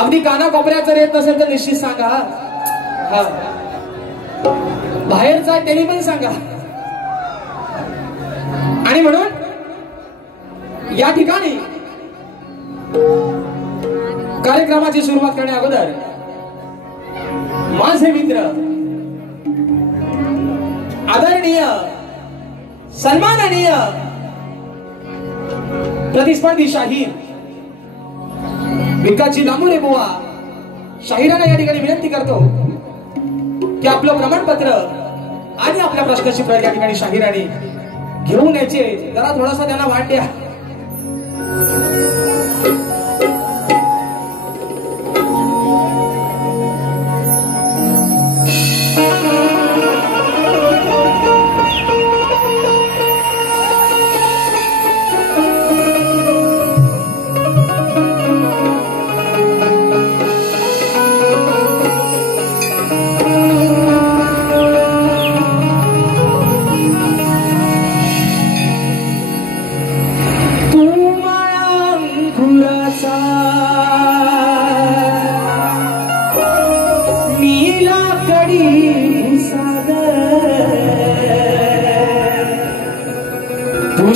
अगदी काना कोपऱ्यात जर येत नसेल तर निश्चित सांगा. हा बाहेरचा त्यांनी पण सांगा. आणि म्हणून या ठिकाणी कार्यक्रमाची सुरुवात करण्या अगोदर माझे मित्र आदरणीय सन्माननीय प्रतिस्पर्धी शाहीर भिकाजी लांबुरे बुवा शाहिरांना या ठिकाणी विनंती करतो की आपलं प्रमाणपत्र आणि आपल्या प्रश्नाची प्रत या ठिकाणी शाहिरांनी घेऊन यायचे. जरा थोडासा त्यांना वाट द्या.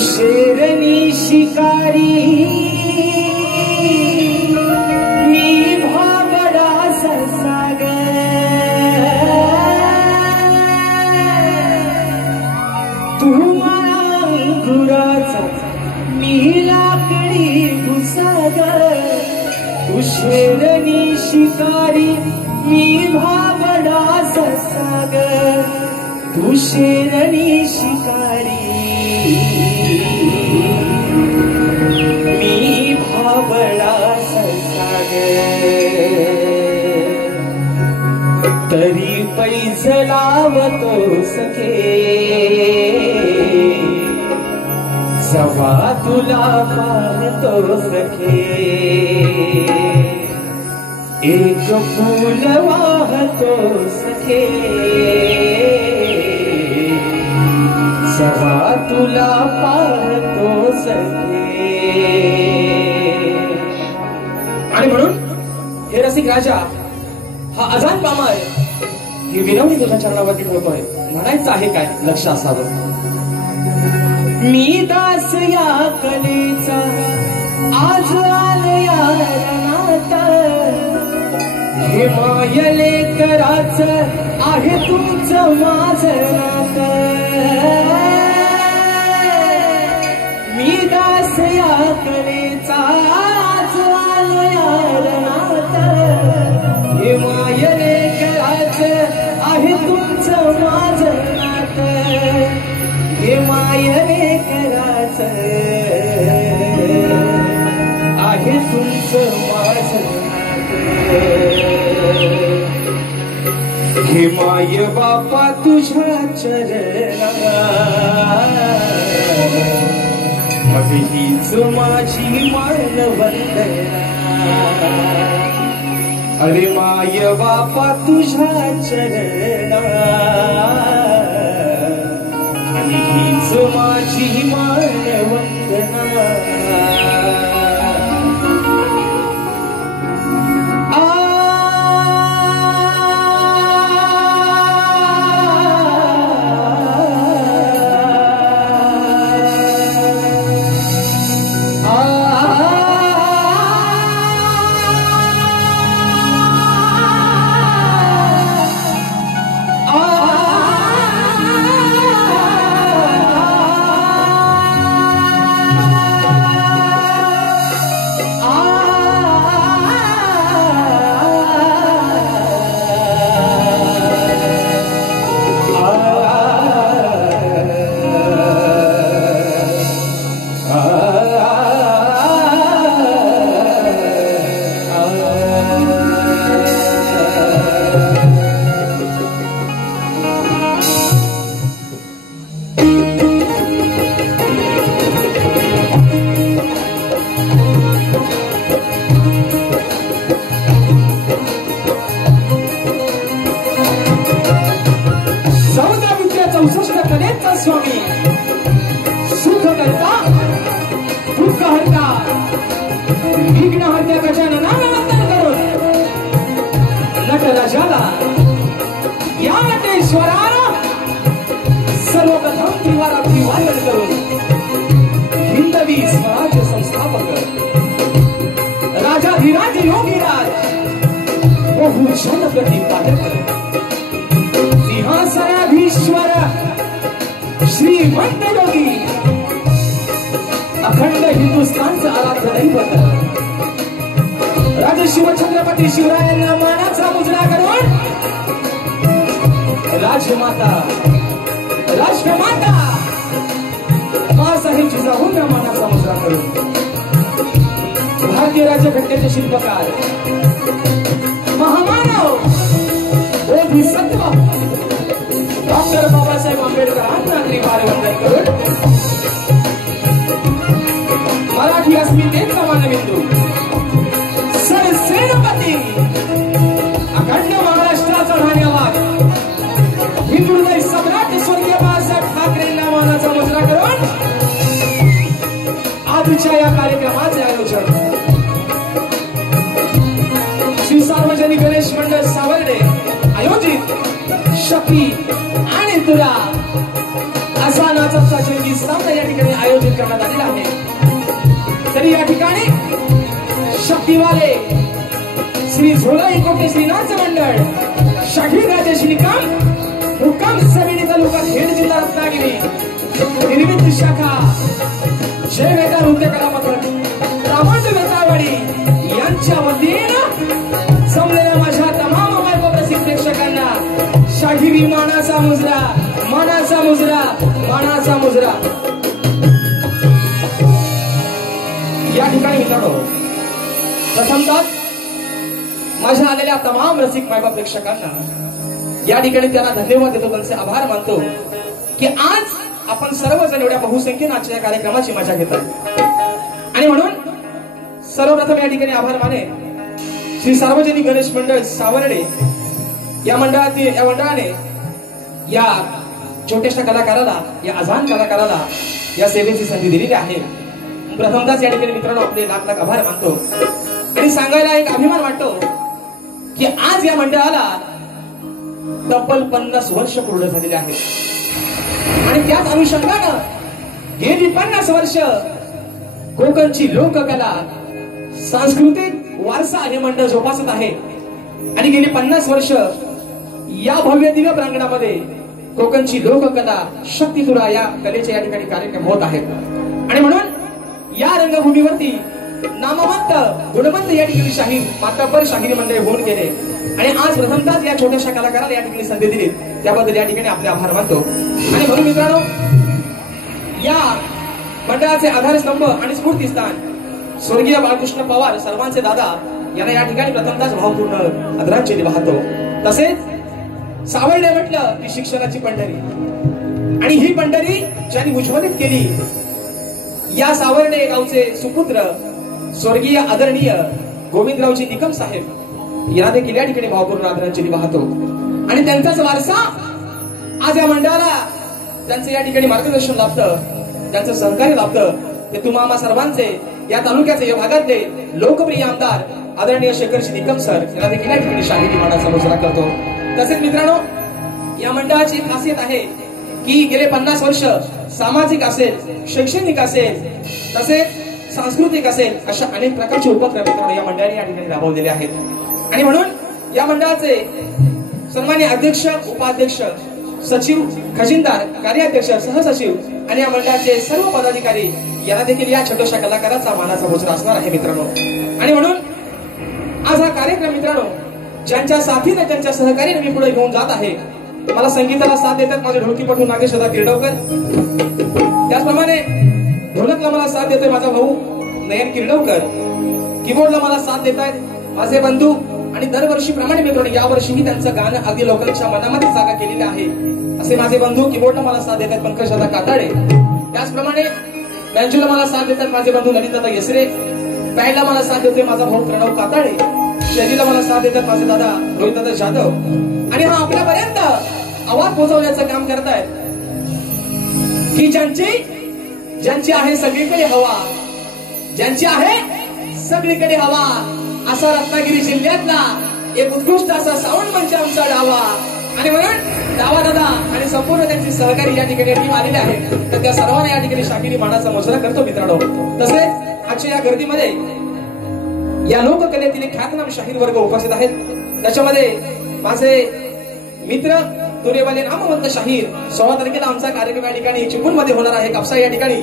शेरनी शिकारी मी भागडा ससाग तू मला अंकुराचा मी लाकडी घुसाग तू शेरणी शिकारी मी भाबडा ससागर तू शेरणी शिकारी मी भाबडा ससागर तरी पैज लावतो सखे जवा तुला पाहतो सखे एक फूल वाहतो सखे जवा तुला पाहतो सखे आणि म्हणून हे रसिक राजा हा अजान पामर ही विनवणी तुझ्या चरणावरती ठेवतोय म्हणायचं आहे काय लक्ष असावं मी दास या कलेचा आज आलया रणात हे मायले कराच आहे तुमचं माझं नातं मी दास या कलेचा आज आलया रणात हे मायले कराच आहे तुमचं माझं नातं हे मायले कराच आहे तुमचं माझं हे माय बापा तुझ्या चरणा मग हीच माझी मानवंदना अरे माय बापा तुझ्या चरणा आणि हीच माझी मानवंदना स्वामी सुख करता दुःख हरता विघ्न हरत्या गजाननाला वंदन करून नटराजाला या नटेश्वराला सर्वप्रथम त्रिवाराची वादन करून हिंदवी स्वराज्य संस्थापक राजाधिराज योगीराज बहुजन प्रतिपादक सिंहासनाधीश्वर श्रीमंत योगी अखंड हिंदुस्थानचं आराध्य दैवत राजे शिवछत्रपती शिवरायांना मानाचा मुजरा करून राजमाता राष्ट्रमाता मासाहेब जिजाऊंना मानाचा मुजरा करून भारतीय राज्यघटनेचे शिल्पकार महामानव बोधिसत्व डॉक्टर बाबासाहेब आंबेडकरांना त्रिवार वंदन करून मराठी अस्मितेचा मानबिंदू सरसेनापती अखंड महाराष्ट्राचा धन्यवाद हिंदू हृदय सम्राट स्वर्गीय बाळासाहेब ठाकरेंना मानाचा मुजरा करून आजच्या या कार्यक्रमाचे आयोजन श्री सार्वजनिक गणेश मंडळ सावर्डे आयोजित शक्ती आणि तुला असा नाचाचा चेंजी सामना या ठिकाणी आयोजित करण्यात आलेला आहे। तरी या ठिकाणी शक्तीवाले श्री झोलाई कोटे श्रीनाथ मंडळ शाहीर राजे श्रीकांत मुक्काम समिती तालुका खेड जिल्हा रत्नागिरी निर्मित शाखा जय वेदा नृत्य कला पथक रामांड वेतावाडी यांच्या आजच्या वतीनं जमलेल्या माझ्या तमाम मायबाप रसिक प्रेक्षकांना शाहिरी मानाचा मुजरा, मानाचा मुजरा, मानाचा मुजरा. या ठिकाणी मित्रांनो प्रथमतः माझ्या आलेल्या तमाम रसिक मायबाप प्रेक्षकांना या ठिकाणी त्यांना धन्यवाद देतो, त्यांचे आभार मानतो की आज आपण सर्वजण एवढ्या बहुसंख्येने आजच्या कार्यक्रमाची मजा घेतात. आणि म्हणून सर्वप्रथम या ठिकाणी आभार माने श्री सार्वजनिक गणेश मंडळ सावर्डे या मंडळाने या छोट्याशा कलाकाराला, या अजान कलाकाराला या सेवेची संधी दिलेली आहे. प्रथमतःच या ठिकाणी मित्रांनो आपले लाख लाख आभार मानतो आणि सांगायला एक अभिमान वाटतो की आज या मंडळाला तब्बल 50 वर्ष पूर्ण झालेले आहेत आणि त्याच अनुषंगानं गेली 50 वर्ष कोकणची लोककला, सांस्कृतिक वारसा हे मंडळ जोपासत आहे. आणि गेली 50 वर्ष या भव्य दिव्य प्रांगणामध्ये कोकणची लोककला, शक्तितुरा या कलेचे या ठिकाणी कार्यक्रम होत आहेत. आणि म्हणून या रंगभूमीवरती नामवंत गुणवंत या ठिकाणी शाहीर, मातब्बर शाहिरी मंडळ होऊन गेले आणि आज प्रथमतः या छोट्याशा कलाकाराला या ठिकाणी संधी दिली, त्याबद्दल या ठिकाणी आपले आभार मानतो. आणि म्हणून मित्रांनो या मंडळाचे आधारस्तंभ आणि स्फूर्तीस्थान स्वर्गीय बाळकृष्ण पवार सर्वांचे दादा यांना या ठिकाणी प्रथमतःच भावपूर्ण आदरांजली वाहतो. तसेच सावर्डे म्हटलं की शिक्षणाची पंढरी आणि ही पंढरी ज्यांनी उज्ज्वलित केली या सावर्डे गावचे सुपुत्र स्वर्गीय आदरणीय गोविंदरावजी निकम साहेब यांना देखील या ठिकाणी भावपूर्ण आदरांजली वाहतो. आणि त्यांचाच वारसा आज या मंडळाला त्यांचं या ठिकाणी मार्गदर्शन लाभतं, त्यांचं सहकार्य लाभतं. ते तुम्हा सर्वांचे या तालुक्याचे या भागातले लोकप्रिय आमदार आदरणीय शेखरजी निकम सर यांना देखील या ठिकाणी शाहिरी मानाचा मुजरा करतो. तसेच मित्रांनो या मंडळाची खासियत आहे की गेले 50 वर्ष सामाजिक असेल, शैक्षणिक असेल, तसेच सांस्कृतिक असेल अशा अनेक प्रकारचे उपक्रम मित्रांनो या मंडळाने या ठिकाणी राबवलेले आहेत. आणि म्हणून या मंडळाचे सन्माननीय अध्यक्ष, उपाध्यक्ष, सचिव, खजिनदार, कार्याध्यक्ष, सहसचिव आणि या मंडळाचे सर्व पदाधिकारी यांना देखील या छोट्याशा कलाकाराचा मानाचा मुजरा असणार आहे मित्रांनो. आणि म्हणून आज हा कार्यक्रम मित्रांनो ज्यांच्या साथीने, ज्यांच्या सहकार्याने मी पुढे घेऊन जात आहे, मला संगीताला साथ देतात माझे ढोलकीपटू नागेशदा किर्डवकर, त्याचप्रमाणे ढोलकला मला साथ देतोय माझा भाऊ नयन किर्डवकर, कीबोर्डला मला साथ देत आहेत माझे बंधू आणि दरवर्षीप्रमाणे मित्रांनो यावर्षीही त्यांचं गाणं अगदी लोकांच्या मनामध्ये जागा केलेली आहे असे माझे बंधू कीबोर्डला मला साथ देतात पंकजदा काताडे, त्याचप्रमाणे बँजूला मला साथ देतात माझे बंधू ललितदादा येसरे, पॅडला मला साथ देतोय माझा भाऊ प्रणव काताडे, शैलीला मला साथ देतात माझे दादा रोहितदादा जाधव आणि हा आपल्यापर्यंत आवाज पोहोचवण्याचं काम करतायत की ज्यांची आहे सगळीकडे हवा, ज्यांची आहे सगळीकडे हवा असा रत्नागिरी जिल्ह्यातला एक उत्कृष्ट असा साऊंड मंच आमचा डावा. आणि म्हणून डावा दादा आणि संपूर्ण त्यांची सहकारी या ठिकाणी टीम आलेली आहे, तर त्या सर्वांना या ठिकाणी शाहिरी मानाचा मुजरा करतो मित्रांनो. तसेच आजच्या या गर्दीमध्ये या लोककलेतील ख्यातनाम शाहीर वर्ग उपस्थित आहेत. त्याच्यामध्ये माझे मित्र तुरेवाले नामवंत शाहीर 16 तारखेला आमचा कार्यक्रम या ठिकाणी चिपळूण मध्ये होणार आहे. कापसा या ठिकाणी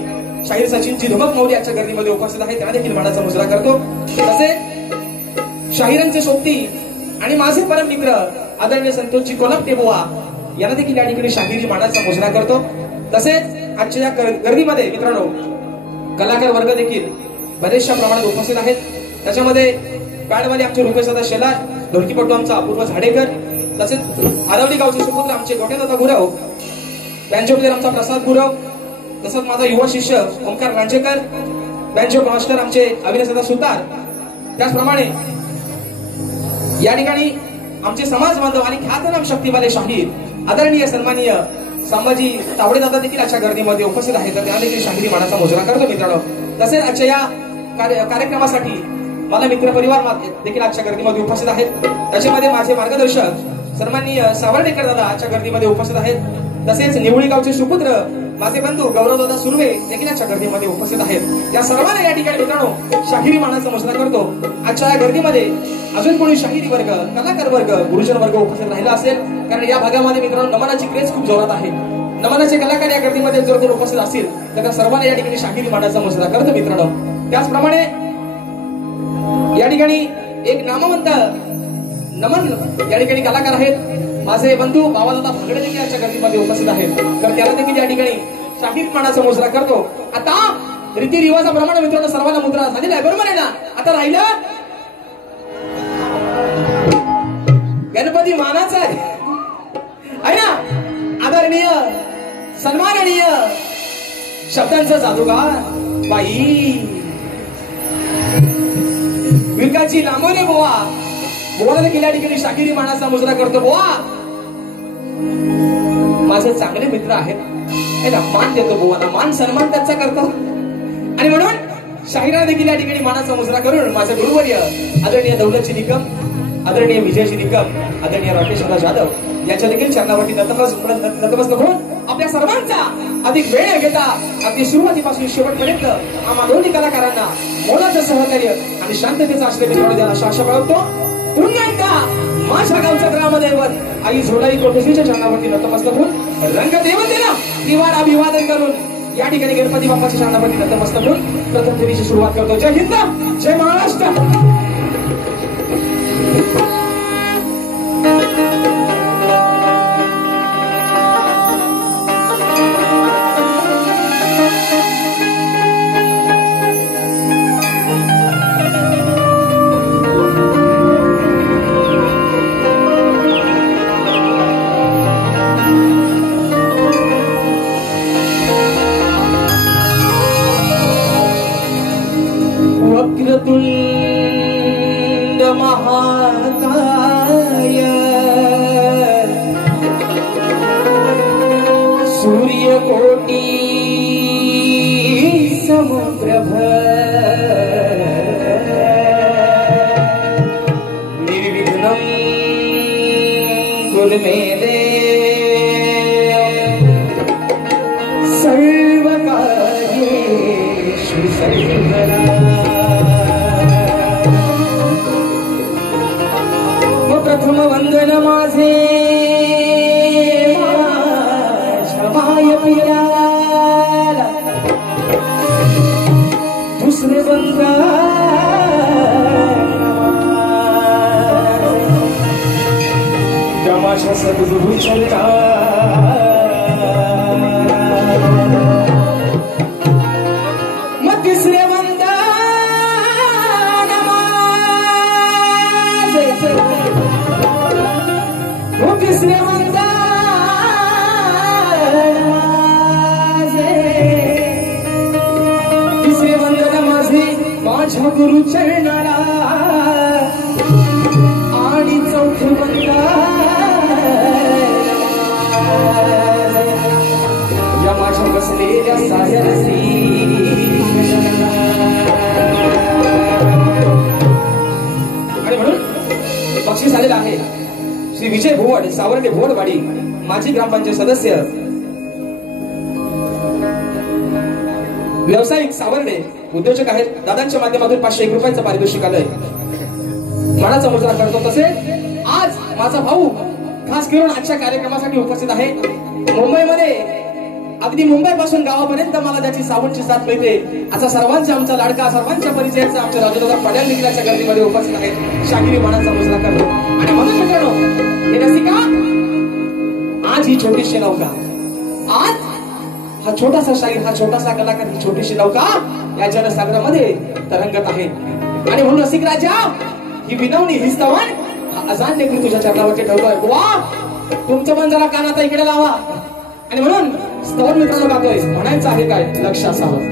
शाहीर सचिनजी धुमक मौली आजच्या गर्दीमध्ये उपस्थित आहेत, त्यांना देखील मानाचा मुजरा करतो. तसेच शाहिरांचे सोबती आणि माझे परम मित्र आदरणीय संतोषजी कोलपटे बुवा यांना देखील या ठिकाणी शाहिरी मानाचा मुजरा करतो. तसेच आजच्या या गर्दीमध्ये मित्रांनो कलाकार वर्ग देखील बरेचशा प्रमाणात उपस्थित आहेत. त्याच्यामध्ये पॅडवाले आमचे रुपेशदादा शेलार, ढोलकीपटू आमचा अपूर्व झाडेकर, तसेच आरवली गावचे सुपुत्र आमचे गोटेदादा गुरव, बँजो प्लेअर आमचा प्रसाद गुरव, तसंच माझा युवा शिष्य ओंकार रांजेकर, बँजो मास्टर आमचे अविनाशदादा सुतार, त्याचप्रमाणे या ठिकाणी आमचे समाज बांधव आणि ख्यातनाम शक्तीवाले शाहीर आदरणीय सन्माननीय संभाजी तावडे दादा देखील आजच्या गर्दीमध्ये उपस्थित आहेत, तर त्यांना देखील शाहिरी मानाचा मुजरा करतो मित्रांनो. तसेच आजच्या या कार्यक्रमासाठी मला मित्र परिवार देखील आजच्या गर्दीमध्ये उपस्थित आहेत. त्याच्यामध्ये माझे मार्गदर्शक सन्माननीय सावर्डेकर दादा आजच्या गर्दीमध्ये उपस्थित आहेत. तसेच निवळी गावचे सुपुत्र माझे बंधू गौरवदादा सुर्वे देखील आजच्या गर्दीमध्ये उपस्थित आहेत. त्या सर्वांना या ठिकाणी मित्रांनो शाहिरी मानाचा मुजरा करतो. आजच्या या गर्दीमध्ये अजून कोणी शाहिरी वर्ग, कलाकार वर्ग, गुरुजन वर्ग उपस्थित राहिला असेल, कारण या भागामध्ये मित्रांनो नमनाची क्रेज खूप जोरात आहे. नमनाचे कलाकार या गर्दीमध्ये जर कोण उपस्थित असतील तर त्या सर्वांना या ठिकाणी शाहिरी मानाचा मुजरा करतो मित्रांनो. त्याचप्रमाणे या ठिकाणी एक नामवंत नमन या ठिकाणी कलाकार आहेत माझे बंधू बाबादादा भगडे देखील याच्या गर्दीमध्ये उपस्थित आहेत तर त्याला देखील या ठिकाणी शाहीर मानाचा मुजरा करतो आता रीतिरिवाजाप्रमाणे मित्रांनो सर्वांना मुद्रा झालेला आहे बरोबर आहे ना आता राहिलं गणपती मानाचा आहे ना आदरणीय सन्माननीय शब्दांचा जादूगार बाई विकाची लांबवणे बोवा बोवाला देखील या ठिकाणी शाकिरी मानाचा मुजरा करतो बोवा माझे चांगले मित्र आहेत मान देतो बोवाला मान सन्मान त्यांचा करतो आणि म्हणून शाहिराला देखील या ठिकाणी मानाचा मुजरा करून माझे गुरुवर्य आदरणीय दौलतजी निकम आदरणीय विजयजी निकम आदरणीय राकेशदा जाधव यांच्या देखील चरणावरती नतमस्तक होऊन आपल्या सर्वांचा अधिक वेळ घेता अगदी सुरुवातीपासून शेवटपर्यंत आम्हा दोन्ही कलाकारांना मोलाचं सहकार्य आणि शांततेचा आश्रय मिळवून द्यायला आशा बाळगतो पुन्हा एकदा माझ्या गावच्या ग्रामदैवत आई झोलाई कोटेशीच्या चरणावरती नतमस्तक होऊन रंगदेवतेला निवाड अभिवादन करून या ठिकाणी गणपती बाप्पाच्या चरणावरती नतमस्तक होऊन प्रथम फेरीची सुरुवात करतो जय हिंद जय महाराष्ट्र वक्रतुंड महाकाय सूर्यकोटी समप्रभ निर्विघ्नं कुरु मे सर्वकार्येषु सर्वदा प्रथम वंदन माझे माझ्या पियाला दुसरे वंदन माझ्या सद्गुरूंच्या मग तिसरे वंदन माझे तिसरे वंदन माझे माझ्या गुरु चरणाला आणि चौथे या माझ्या बसलेल्या सायरसी आणि म्हणून बक्षीस आलेलं आहे श्री विजय भोवड सावर्डे भोवडवाडी माजी ग्रामपंचायत सदस्य व्यावसायिक सावर्डे उद्योजक आहेत दादांच्या माध्यमातून 501 रुपयाचं पारितोषिक आलंय मानाचा मुजरा करतो तसे आज माझा भाऊ खास करून आजच्या कार्यक्रमासाठी उपस्थित आहे मुंबईमध्ये अगदी मुंबई पासून गावापर्यंत मला त्याची सावंतची साथ मिळते असा सर्वांचा आमचा लाडका सर्वांच्या परिचयाचा आमच्या राजदादा पड्याल निघण्याच्या गर्दीमध्ये उपस्थित आहे शाकिरी मानाचा मुजरा करतो आणि म्हणून मित्रांनो हे रसिका आज ही छोटीशी नौका आज हा छोटासा शाहीर हा छोटासा कलाकार ही छोटीशी नौका या जनसागरामध्ये तरंगत आहे आणि म्हणून रसिक राजा ही विनवणी ही स्तवन हा अजान लेकरू तुझ्या चरणावरती ठेवतोय वा तुमचं मन जरा कान आता इकडे लावा आणि म्हणून स्तवन मित्रांनो गातोय म्हणायचं आहे काय लक्ष असावं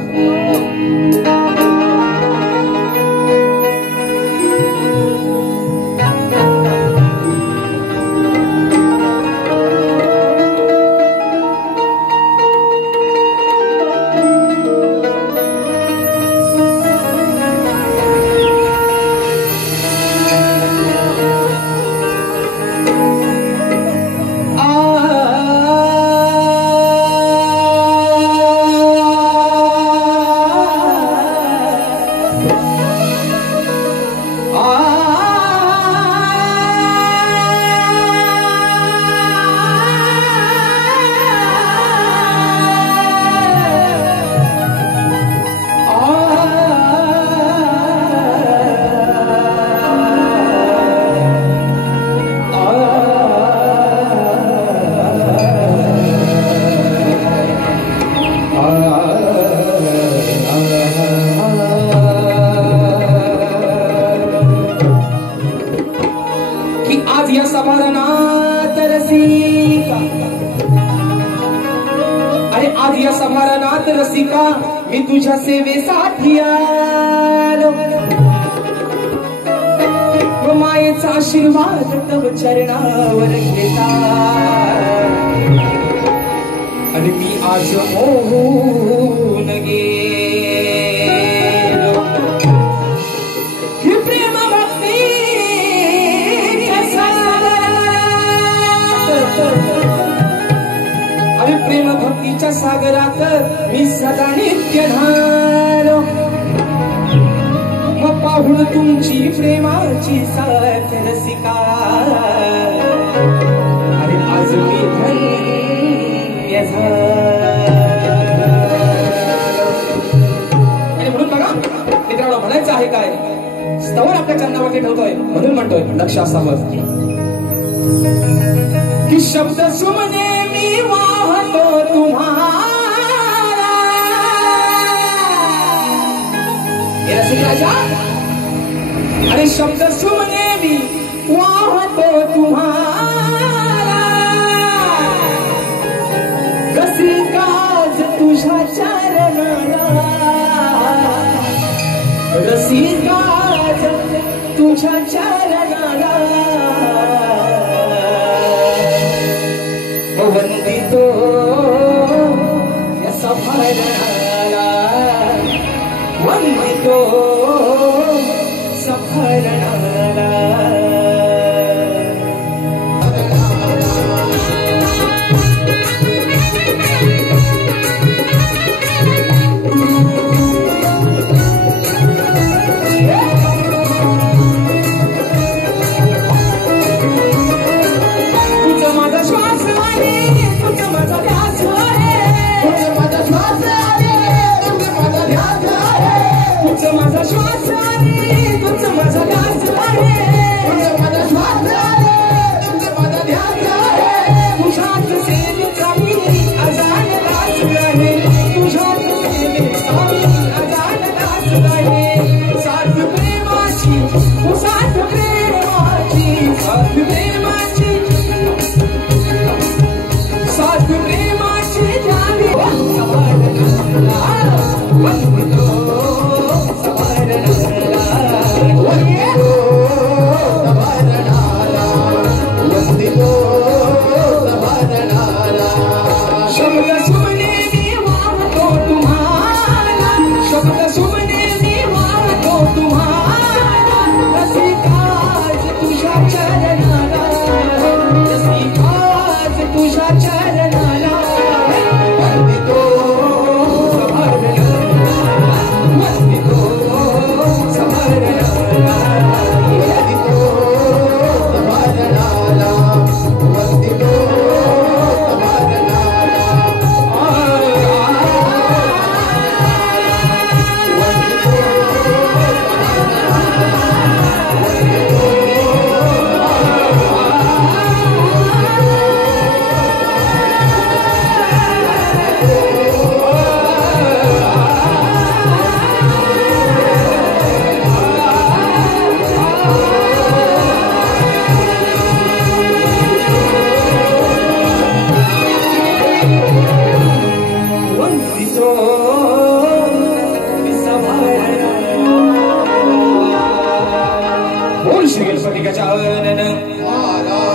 आज या समारणात रसिका मी तुझ्या सेवेसाठी आलो, मायेचा आशीर्वाद तव चरणावर घेता, आणि मी आज मोहून गेलो की प्रेम भक्तीच्या सागरात, अरे प्रेम भक्तीच्या सागरात मी सदा नित्य न्हालो, मग पाहून तुमची प्रेमाची साथ रसिका, अरे आज मी धन्य झालो. आणि म्हणून बघा मित्रांनो, म्हणायचं आहे काय, स्तवन आपल्या चरणावरती ठेवतोय म्हणून म्हणतोय लक्ष असावं की शब्द सुमने मी वाहतो तुम्हाला, रसिक राजा, अरे शब्द सुमने मी वाहतो तुम्हाला, रसिकाज तुझ्या चरणाला, रसिकाज तुझ्या चरणाला, वंदितो या सफरणाला, वंदितो सफरणाला.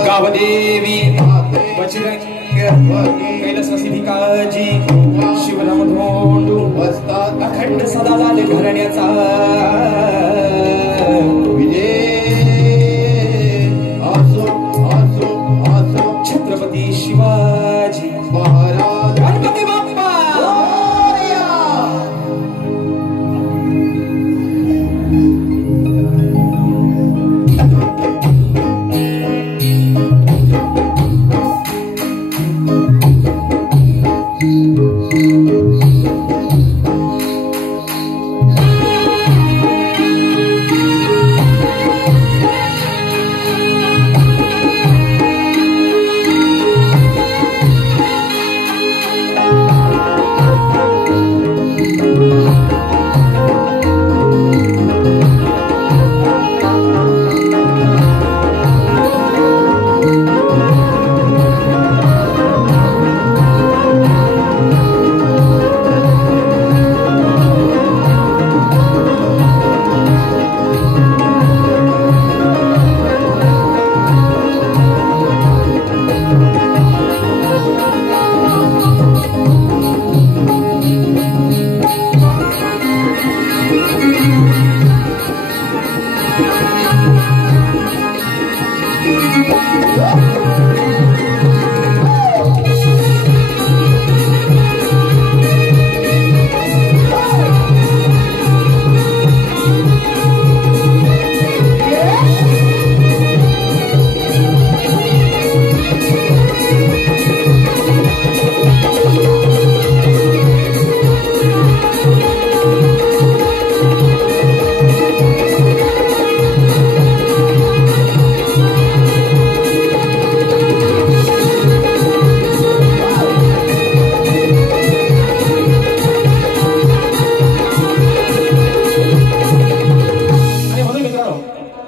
गावदेवी बजरंग कैलासवासी भिकाजी शिवराम धोंडू अखंड सदा झाले घराण्याचा विजय असो असो असो छत्रपती शिवाजी महाराज गणपती बाप्पा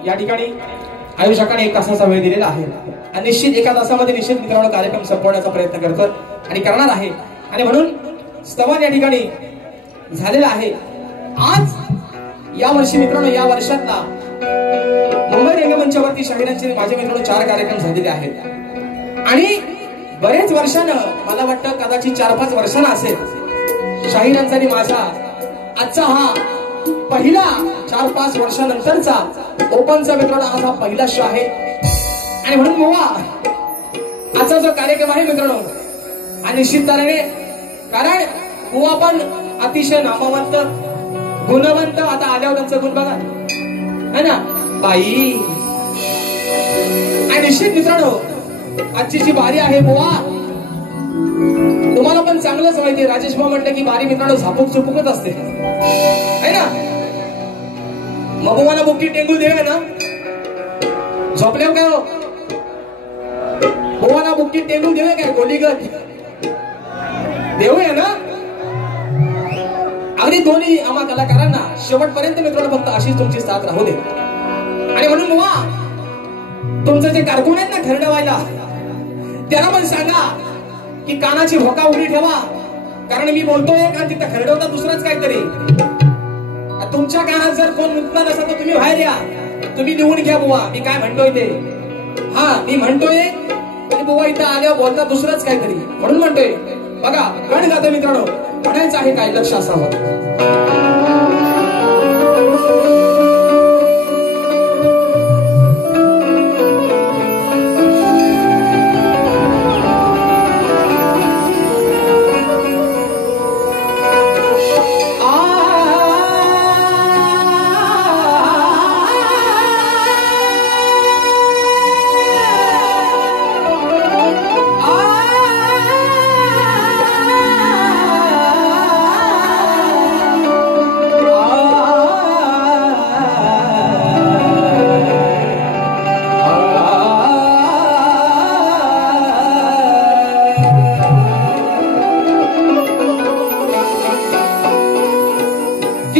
या ठिकाणी आयोजकांनी 1 तासाचा वेळ दिलेला आहे आणि निश्चित 1 तासामध्ये निश्चित मित्रांनो कार्यक्रम संपवण्याचा प्रयत्न करतो आणि करणार आहे आणि म्हणून स्तवन या ठिकाणी झालेला आहे। आज या वर्षी मित्रांनो या वर्षातला मुंबई रंगमंचावरती शाहिरांचे माझे मित्रांनो 4 कार्यक्रम झालेले आहेत आणि बरेच वर्षानं मला वाटतं कदाचित 4-5 वर्षांना असेल शाहिरांचा आणि माझा आजचा हा पहिला 4-5 वर्षानंतरचा ओपनचा मित्रांनो आज हा पहिला शो आहे आणि म्हणून मोवा आजचा जो कार्यक्रम आहे मित्रांनो हा निश्चितपणे कारण मोवा पण अतिशय नामवंत गुणवंत आता आल्यावर त्यांचं गुण बघा है ना बाई आणि निश्चित मित्रांनो आजची जी बारी आहे मोवा तुम्हाला पण चांगलंच माहिती राजेश भाऊ म्हटलं की बारी मित्रांनो झापूक झुपूकच असते है ना मग मला बुक्की टेंगू देवे ना झोपले काय हो बोवाला बुक्की टेंगू देवे काय गोलीगत देऊया ना अगदी दोन्ही आम्हा कलाकारांना शेवटपर्यंत मित्रांनो फक्त अशीच तुमची साथ राहू दे आणि म्हणून मोवा तुमचं जे कारकून आहेत ना खरडवायला त्यांना पण सांगा की कानाची भोका उघडी ठेवा कारण मी बोलतोय आणि तिथं खरडवता दुसरंच काहीतरी तुमच्या कानात जर कोण मुक्ता नसेल तर तुम्ही बाहेर या तुम्ही निवडून घ्या बुवा मी काय म्हणतोय ते हा मी म्हणतोय आणि बुवा इथं आल्यावर बोलता दुसरंच काहीतरी म्हणून म्हणतोय बघा गण गातो मित्रांनो म्हणायचं आहे काय लक्ष असावं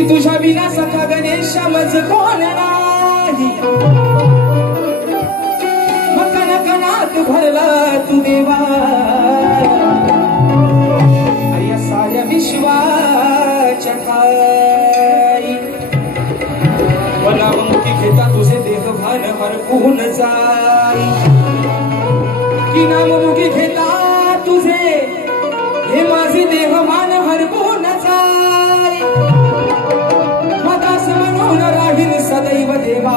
तुझ्या विना सखा गणेश मज कोण नाही मकन कनात भरला तू देवा या साऱ्या विश्वाच्या ठाई वनामुखी घेता तुझे देह भान हरपून जाई की नाममुखी घेता तुझे हे माझे देह भान हरपून जाई राहील सदैव देवा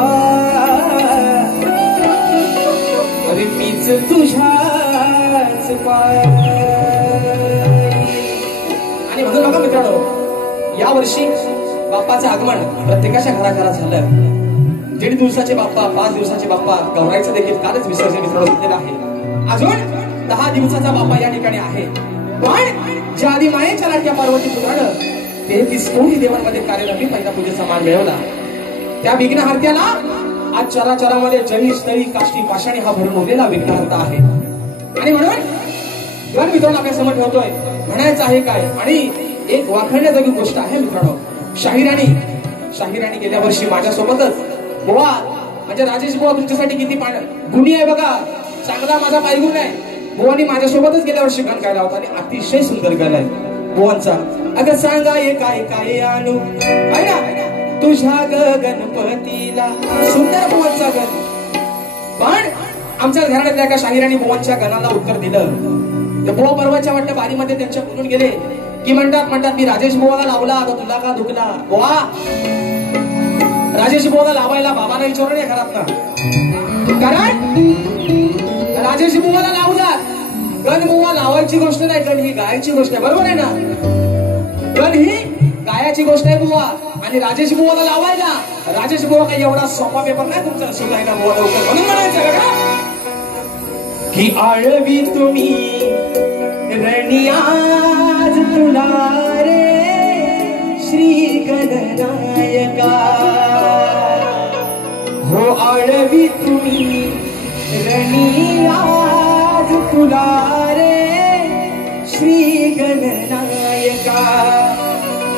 अरे मीच तुझ्याच पाय आणि म्हणून बघा मित्रांनो या वर्षी बाप्पाचं आगमन प्रत्येकाच्या घराघरात झालं 1.5 दिवसाचे बाप्पा 5 दिवसाचे बाप्पा गौराईचं देखील कालच विसर्जन मित्रांनो झालेलं आहे अजून 10 दिवसाचा बाप्पा या ठिकाणी आहे पण ज्या आधी मायेच्या लाटक्या पार्वती पुराण 33 कोटी देवांमध्ये कार्यरत पहिला पूजेचा मान मिळवला त्या विघ्नहर्त्याला आज चराचरामध्ये जळी स्थळी काष्टी पाषाणी हा भरून उरलेला विघ्नहर्ता आहे आणि म्हणून गण मित्रांनो आपल्या समोर ठेवतोय म्हणायचं आहे काय आणि एक वाखण्याजोगी गोष्ट आहे मित्रांनो शाहिराणी गेल्या वर्षी माझ्यासोबतच बुवा म्हणजे राजेश बुवा तुमच्यासाठी किती गुणी आहे बघा चांगला माझा पायगुण आहे बुवानी माझ्यासोबतच गेल्या वर्षी गाणं गायला होता आणि अतिशय सुंदर गायलाय बुवांचा अगं सांगा काय काय आणू आहे ना तुझ्या गणपतीला सुंदर बुवांचा गण पण आमच्या घराण्यातल्या एका शाहिराणी बुवांच्या गणाला उत्तर दिलं ते बुवा परवाच्या वाटतं बारीमध्ये त्यांच्या बोलून गेले की म्हणतात मी राजेश बुवाला लावला आता तुला का दुखला बुवा राजेश बुवाला लावायला बाबाला विचारून या घरात ना कारण राजेश बुवाला लावतात गण बुवा लावायची गोष्ट नाही गण ही गायची गोष्ट आहे बरोबर आहे ना गण ही गायाची गोष्ट आहे बुवा आणि राजेश बुवाला लावायला राजेश बुवा काही एवढा सोपा पेपर नाही तुमचा शिकायला बुवा लवकर म्हणून म्हणायचं का की आळवी तुम्ही रणियाज तुला रे श्री गणनायका हो आळवी तुम्ही रणियाज तुला रे श्री गणनायका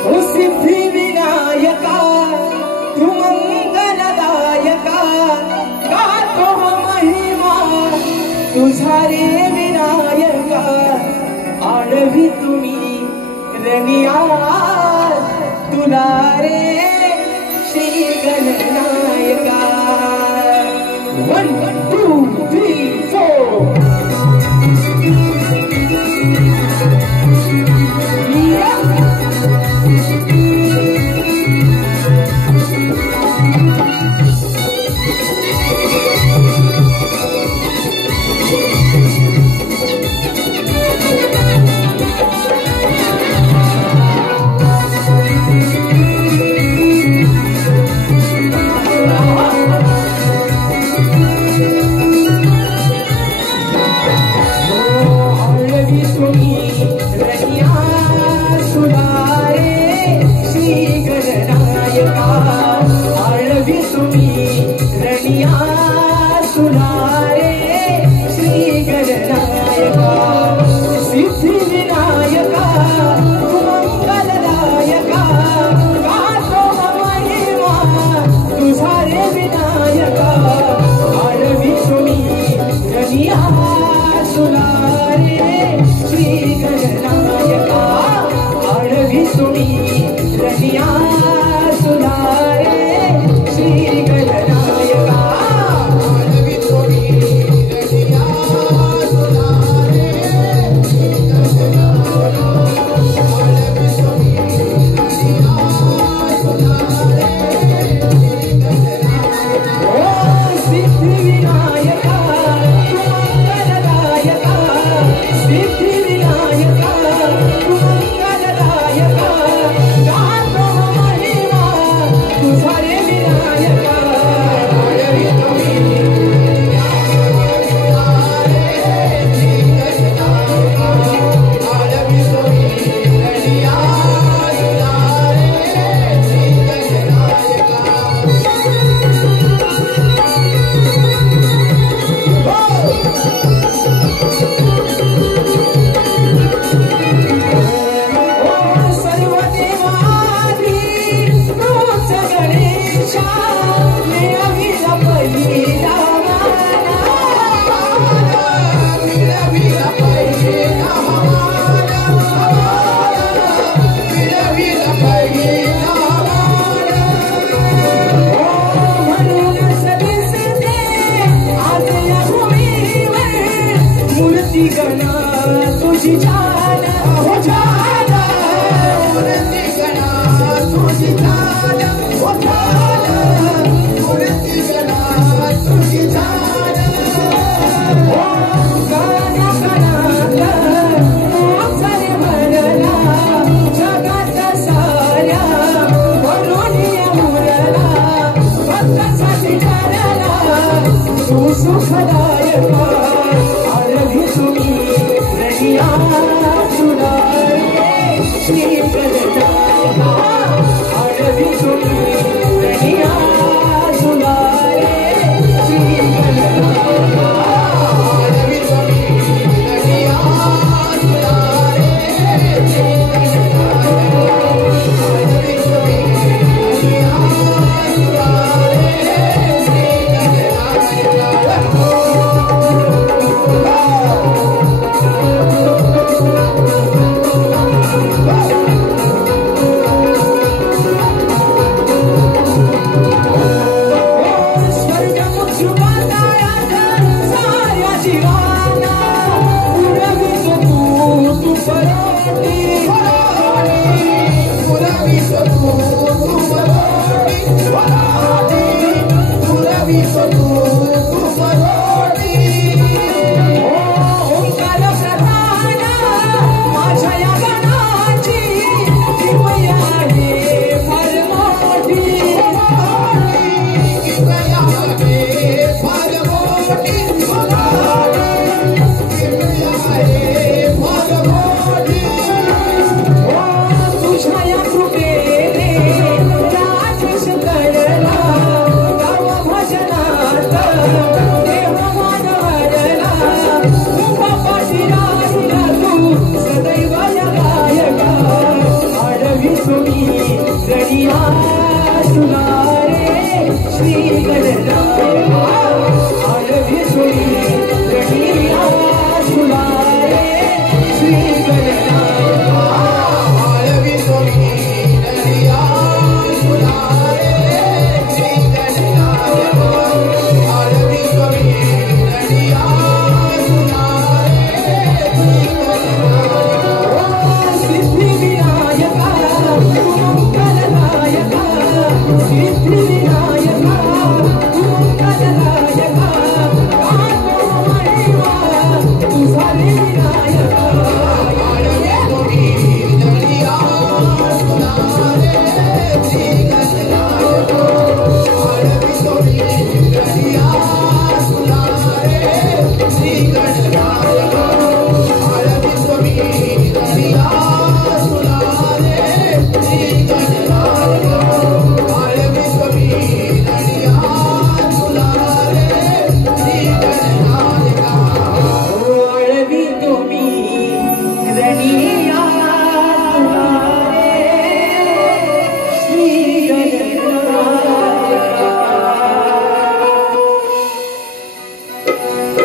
ओ सिद्धी विनायका तू मंगलदायका तुझा रे विनायका आळवी तुम्ही रनिया तुला रे श्री गणनायका 1 2 3 4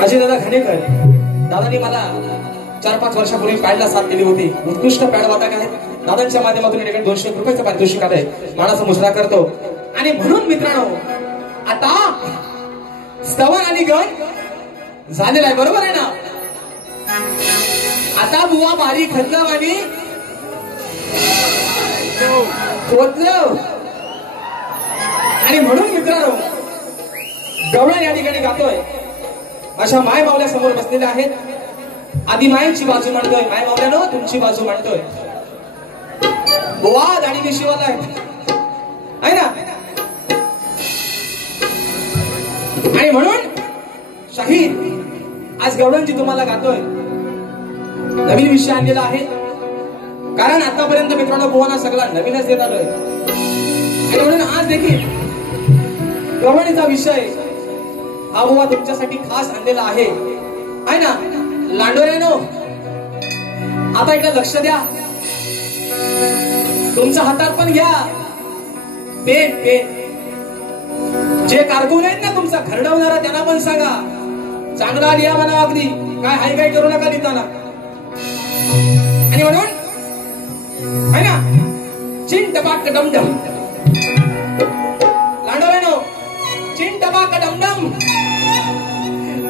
अजय दादा घाणेकर दादांनी मला 4-5 वर्षापूर्वी पॅडला साथ दिली होती. उत्कृष्ट पॅड वादक आहेत. दादांच्या माध्यमातून 200 रुपयाचं पारितोषिक आहे. मानाचा मुजरा करतो. आणि म्हणून मित्रांनो आता स्तवन आणि गण झालेला आहे, बरोबर आहे ना? आता बुवा बारी खतम आणि पोचलो. आणि म्हणून मित्रांनो गवळण या ठिकाणी गातोय. अशा माय मावल्या समोर बसलेल्या आहेत. आधी मायची बाजू मांडतोय, माय मावल्यानो तुमची बाजू मांडतोय. बुवा दाढी मिशीवाला आहे ना? आणि म्हणून शाहीर आज गवळणजी तुम्हाला गातोय. नवीन विषय आणलेला आहे, कारण आतापर्यंत मित्रांनो बुवाना सगळा नवीनच देत आलोय. आणि म्हणून आज देखील गवळणीचा विषय हा बुवा तुमच्यासाठी खास आणलेला आहे ना? लांडोऱ्यानो आता इकडे लक्ष द्या. तुमच्या हातात पण घ्या पेन. जे कारकून आहेत ना तुमचा खरडवणारा त्यांना पण सांगा चांगला लिहा म्हणा. अगदी काय हाय काय करू नका लिहिताना. आणि म्हणून है ना चिन टपाक डमडम. लांडोऱ्यानो चिन टपाक डमडम.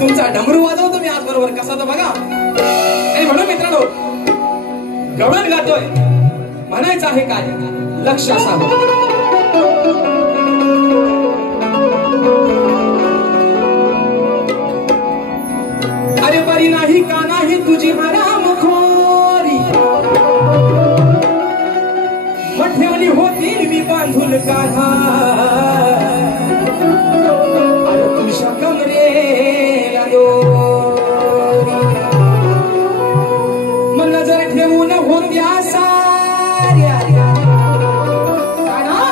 तुमचा डमरू वाजवतो मी आज बरोबर कसा तर बघा. आणि म्हणून मित्रांनो गवळण गातोय. म्हणायचं आहे काय लक्ष असावं. अरे बरी नाही का नाही तुझी हरामखोरी. मठेवली होती मी बांधून कान्हा. अरे तुझ्या कमरेला दोरी. मन नजर ठेवून होत्या साऱ्या. कान्हा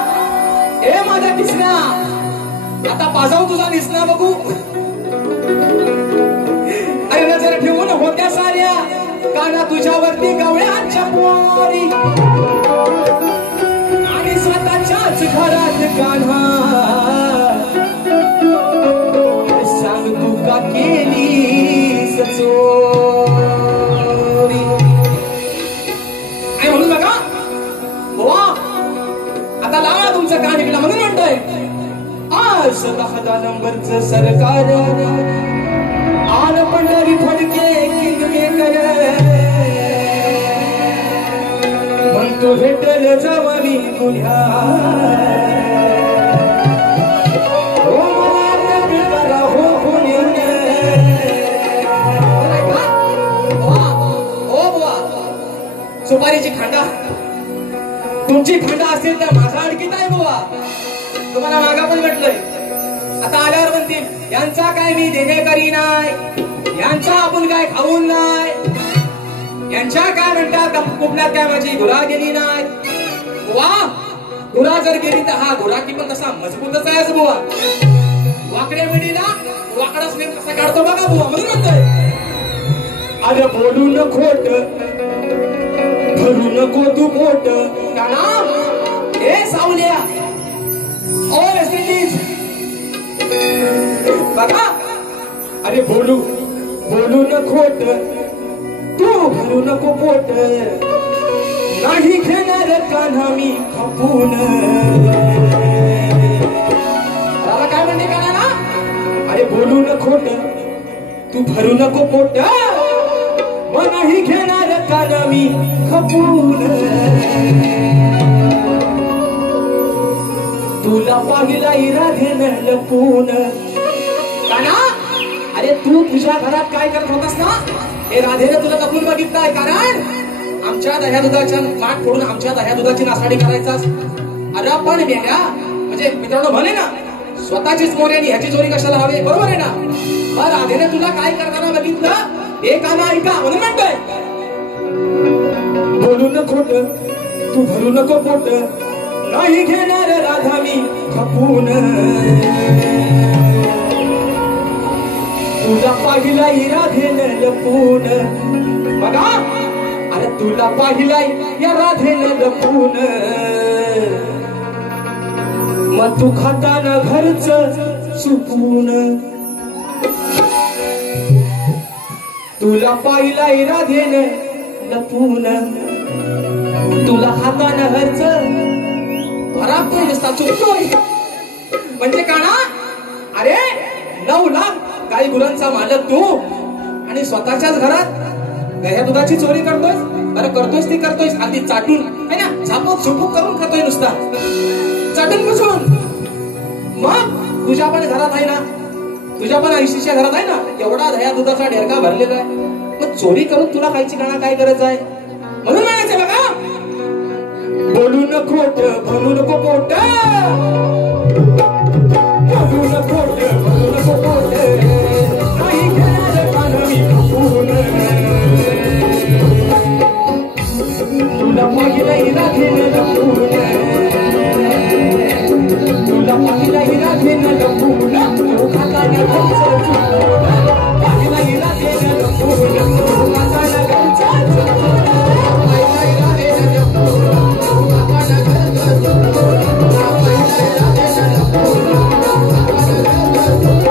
ए माझा किसना आता पाजाव तुझा निसना बघू. अरे नजर ठेवून होत्या साऱ्या काना तुझ्यावरती गवळ्याच्या पोरी. आणि स्वतःच्याच घरात कान्हा सांग तू का केलीस चोरी. आणि म्हणून बघा बुवा आता लावा तुमचं कान इकडे. म्हणून म्हणतोय आज 10 नंबरचं सरकार आन पंढरी फडके किंगमेकर. म्हणतो भेटल जवळी गुन्हा. हो मला करा हो बुवा सुपारीची खांडा तुमची खांडा असेल तर माझा अडकीत आहे बुवा. तुम्हाला मागा पण म्हटलंय. आता आल्यावर म्हणतील यांचा काय मी देणेकरी नाही, यांचा आपण काय खाऊन नाही, यांच्या काय म्हणतात कुठल्यात काय माझी गुरा गेली नाही. वा गुरा जर गेली तर हा गुराकी पण तसा मजबूतच आहे बुवा. वाकड्या मिडीला वाकडा स्नेम कसा काढतो बघा बुवा. म्हणून म्हणतोय अरे बोलू न खोट भरू नको तू पोट. काना हे सावल्या ऑल एसिटीज बघा. अरे बोलू न खोट तू भरू नको पोट. नाही घेणार कान्हा मी खपून. त्याला काय म्हणते कान्हाला? अरे बोलू न खोट तू भरू नको पोट. मग नाही घेणार कान्हा मी खपून. तुला पाहिला राधेनं लपून. कान्हा अरे तू तुझ्या घरात काय करत होतास ना हे राधेने तुला लपून बघितलंय. कारण आमच्या दह्या दुधाच्या माठ फोडून आमच्या दह्या दुधाची नासाडी करायचास. अरे पण मेल्या म्हणजे मित्रांनो म्हणे ना स्वतःचीच मोरी आणि ह्याची चोरी कशाला हवे. बरोबर आहे ना? मग राधेने तुला काय करताना बघितलं हे कान्हा ऐका. म्हणून म्हणतोय बोलू न खोट तू भरू नको पोट. नाही घेणार राधा मी खपून. तुला पाहिलाय राधेनं लपून. बघा अरे तुला पाहिलाय या राधेनं लपून. मग तू खाताना घरच चुकून. तुला पाहिलाय राधेन लपून, तुला हातानं हरच भरातोय दिसता चुकतोय म्हणजे काना. अरे 9 लाख गाई गुरांचा मालक तू आणि स्वतःच्याच घरात दह्या दुधाची चोरी करतोय. अरे करतोयस ती करतोयस अगदी चाटून है ना, झापक झुपूक करून खातोय नुसता चाटून बसून. मग तुझ्या पण घरात आहे ना, तुझ्या पण आयुष्याच्या घरात आहे ना एवढा दह्या दुधाचा ढेरका भरलेला आहे. मग चोरी करून तुला खायची गाणं काय गरज आहे. म्हणून म्हणायचं बघा, बोलू नको खोट बोलू नको खोट, बोलू नको खोट बोलू नको खोट, नाही घेणार कान मी खपून. तुला पाहिलंय राधेन लपून, तुला पाहिलंय राधेन लपून, तू खाताना घरचं चुकून. पाहिलंय राधेन लपून, तू खाताना घरचं चुकून. पाहिलंय राधेन लपून, तू खाताना घरचं चुकून. पाहिलंय राधेन लपून, तू खाताना घरचं चुकून.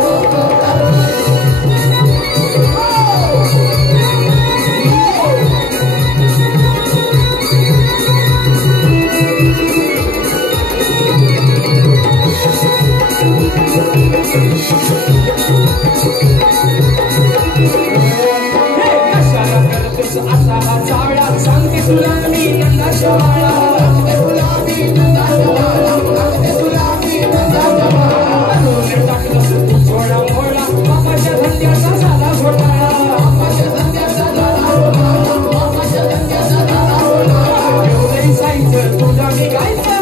असा हा चावळा सांगते तुला मी नंदाच्या वाळा, सांगते तुला मी नंदाच्या वाळा, सांगते तुला मी नंदाच्या वाळा. टाकलंस तू सोळा मोळा, बापाच्या धंद्याचा झाला घोटाळा, बापाच्या धंद्याचा झाला घोटाळा, बापाच्या धंद्याचा झाला घोटाळा. एवढंही जायचं तुझा मी गायचं.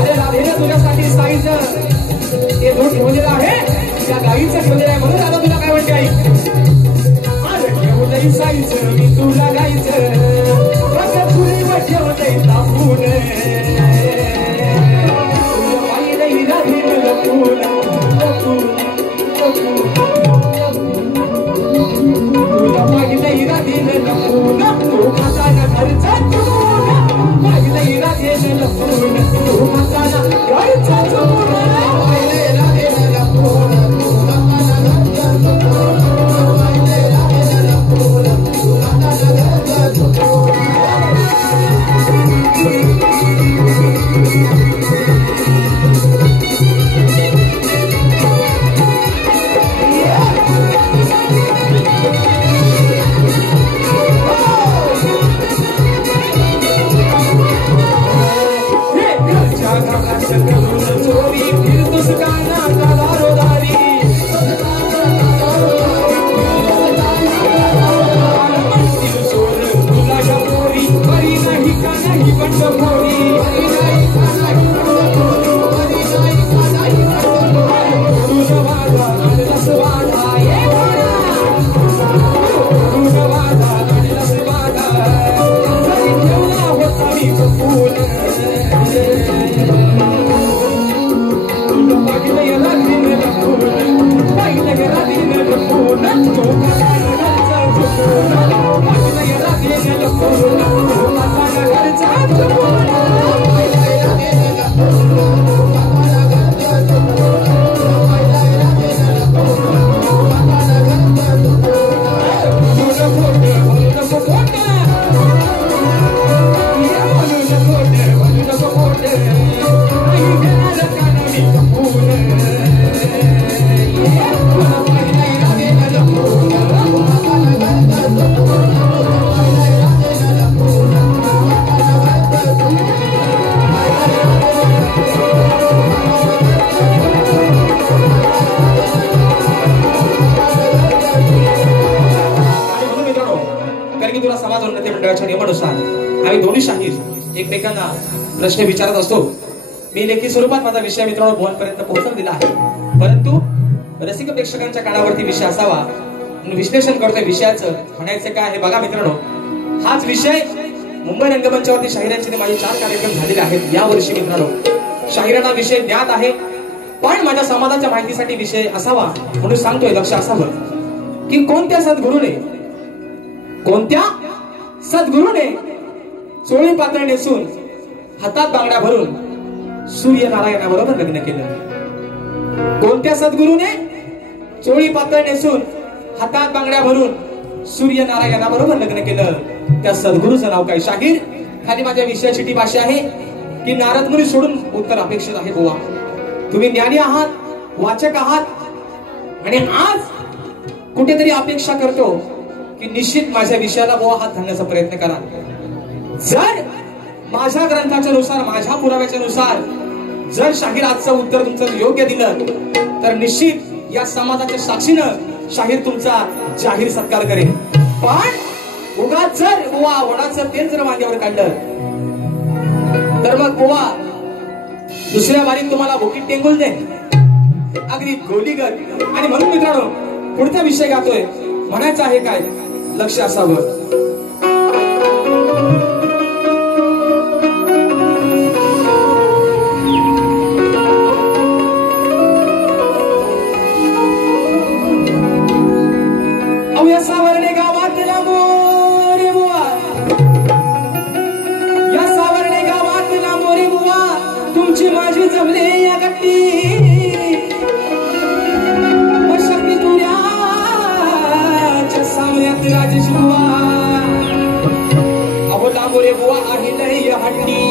अरे राधेने तुझ्यासाठी साईचं ते दूध ठेवलेलं आहे, त्या गाईचं ठेवलेलं आहे. म्हणून आता तुला काय म्हणते आई, साईचं मी तुला गायचं, कसं तुला ठेवलंय तापून. तुला पाहिलंय राधेन लपून, तुला पाहिलंय राधेन लपून, तू खाताना घरचं चुकून. पाहिलंय राधेन लपून, तू खाताना घरचं चुकून. पाहिलंय राधेन लपून, तू खाताना घरचं चुकून. आम्ही दोन्ही शाहीर एकमेकांना प्रश्न विचारत असतो. मी लेखी स्वरूपात माझा विषय मित्रांनो बोलपर्यंत पोहोचवून दिला आहे, परंतु रसिक प्रेक्षकांच्या कानावरती विषय असावा म्हणून विश्लेषण करतोय विषयाचं. म्हणायचं काय हे बघा मित्रांनो, हाच विषय मुंबई रंगमंचावरती शाहिरांचे माझे 4 कार्यक्रम झालेले आहेत. यावर्षी मित्रांनो शाहिरांना विषय ज्ञात आहे, पण माझ्या समाजाच्या माहितीसाठी विषय असावा म्हणून सांगतोय. लक्ष असावं की कोणत्या सद्गुरूने चोळी पातळ नेसून हातात बांगड्या भरून सूर्यनारायणाबरोबर लग्न केलं. कोणत्या सद्गुरूने चोळी पातळ नेसून हातात बांगड्या भरून सूर्यनारायणाबरोबर लग्न केलं त्या सद्गुरूचं नाव काय? शाहीर. खाली माझ्या विषयाची टीप अशी आहे की नारद मुनी सोडून उत्तर अपेक्षित आहे. बुवा तुम्ही ज्ञानी आहात, वाचक आहात आणि आज कुठेतरी अपेक्षा करतो की निश्चित माझ्या विषयाला बुवा हात घालण्याचा प्रयत्न करा. जर माझ्या ग्रंथाच्या नुसार, माझ्या पुराव्याच्या नुसार जर शाहीर आजचं उत्तर तुमचं योग्य दिलं तर निश्चित या समाजाच्या साक्षीनं शाहीर तुमचा जाहीर सत्कार करेल. पण उगाच जर बुवा वडाचं तेल जर मांडीवर काढलं तर मग बुवा दुसऱ्या बारीत तुम्हाला भोकीत टेंगुल दे अगदी गोलीगत. आणि म्हणून मित्रांनो पुढचा विषय गातोय. म्हणायचं आहे काय? लक्ष असावं. या सावर्णे गावातला मोरे बुवा, या सावर्णे गावातला मोरे बुवा, तुमची माझी जमले या गट्टी. शक्ती तुऱ्याच्या सामन्यात राजेश बुवा, अहो लांबोरे बुवा आहे लय हट्टी.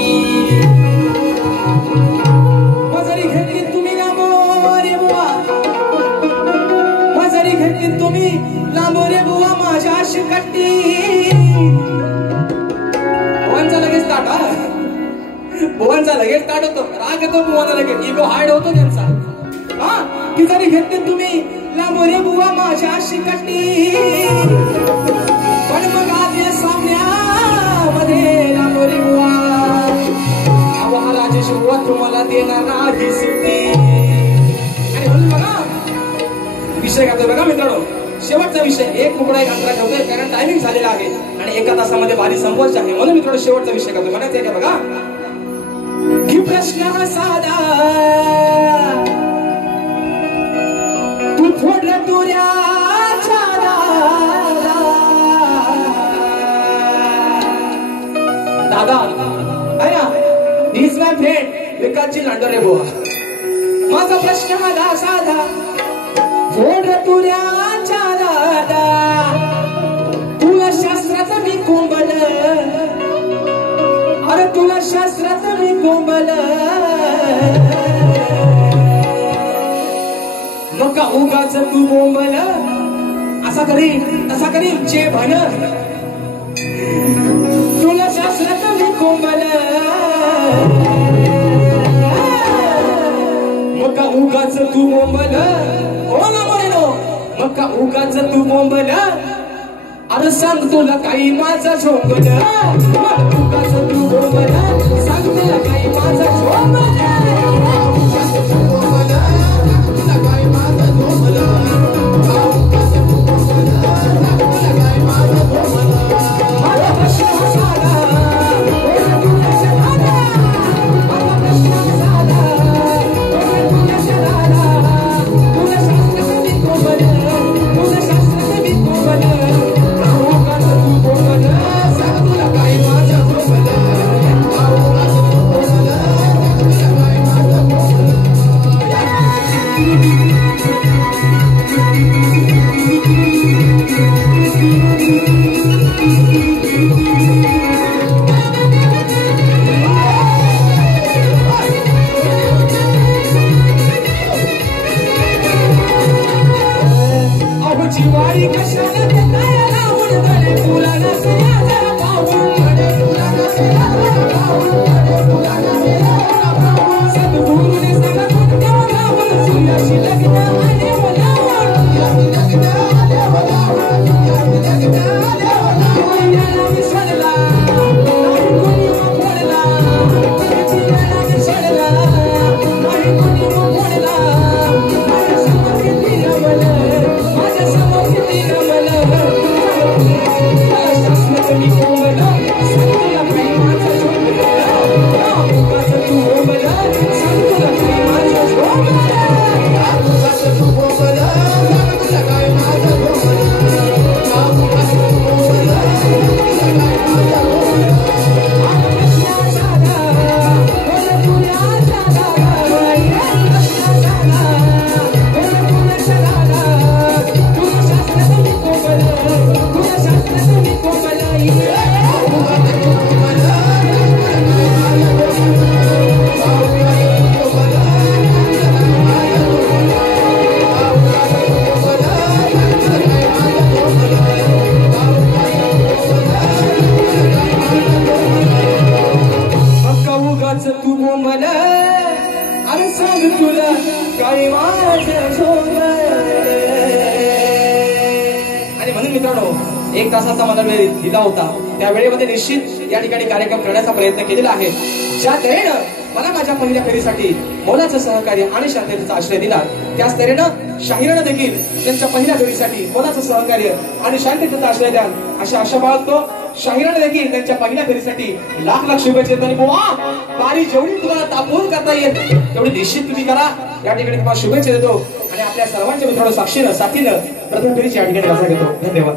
मजरी घेतली तुम्ही लांबोरे बुवा, मजरी घेतली तुम्ही लांबोरे बुवा माझ्या शिकट्टी. बुवांचा लगेच ताट, बुवांचा लगेच ताट होतो. राग येतो बुवाला लगेच, इगो हार्ड होतो त्यांचा. हा की जरी घेतले तुम्ही लांबोरे बुवा माझ्या शिकट्टी. पण मग आज या सामन्यामध्ये लांबोरे बुवा, अहो राजेश बुवा तुम्हाला देणार नाही सुट्टी. आणि म्हणून बघा विषय घातोय बघा मित्रांनो. शेवटचा विषय एक मुकडा एक अंतरा ठेवतोय कारण टायमिंग झालेला आहे आणि एका तासामध्ये भारी संपवायचं आहे. म्हणून मित्रांनो शेवटचा विषय करतोय. म्हणायचं आहे बघा की प्रश्न हा साधा, तू थोड्या तुऱ्याच्या दादा आहे ना. ही इज माय फ्रेंड विकासची लांडोरे बुवा. माझा प्रश्न हा साधा, थोड्या तुऱ्याच्या दादा, तुला शास्त्राचं मी कोंबल, अरे तुला शास्त्राचं मी कोंबल. नका उगाच तू बोंबल, असा करी तसा करी जे भन, तुला शास्त्राचं मी कोंबल. मका उगाच तू बोंबल, हो ना म्हणेनो, मका उगाच तू बोंबल, अरे सांग तुला काही माझा झोंबल. उगाच तू बोंबल, सांग तुला काही माझा झोंबल. अरे सांग तुला काय माझ्या सोबत. आणि म्हणून मित्रांनो, 1 तासाचा मला वेळ दिला होता. त्या वेळेमध्ये निश्चित या ठिकाणी कार्यक्रम करण्याचा प्रयत्न केलेला आहे. ज्या तऱ्हेनं मला माझ्या पहिल्या फेरीसाठी मोलाचं सहकार्य आणि शांततेचा आश्रय दिला, त्याच तऱ्हेनं शाहिरानं देखील त्यांच्या पहिल्या फेरीसाठी मोलाचं सहकार्य आणि शांततेचा आश्रय द्याल अशी आशा बाळगतो. शाहिरानं देखील त्यांच्या पहिल्या फेरीसाठी लाख लाख शुभेच्छा देतो. आणि बुवा, बारी जेवढी तुम्हाला तापवून करता येईल तेवढी निश्चित तुम्ही करा. या ठिकाणी तुम्हाला शुभेच्छा देतो आणि आपल्या सर्वांच्या मित्रांनो साक्षीनं साथीनं प्रथम फेरीची या ठिकाणी रजा घेतो. धन्यवाद.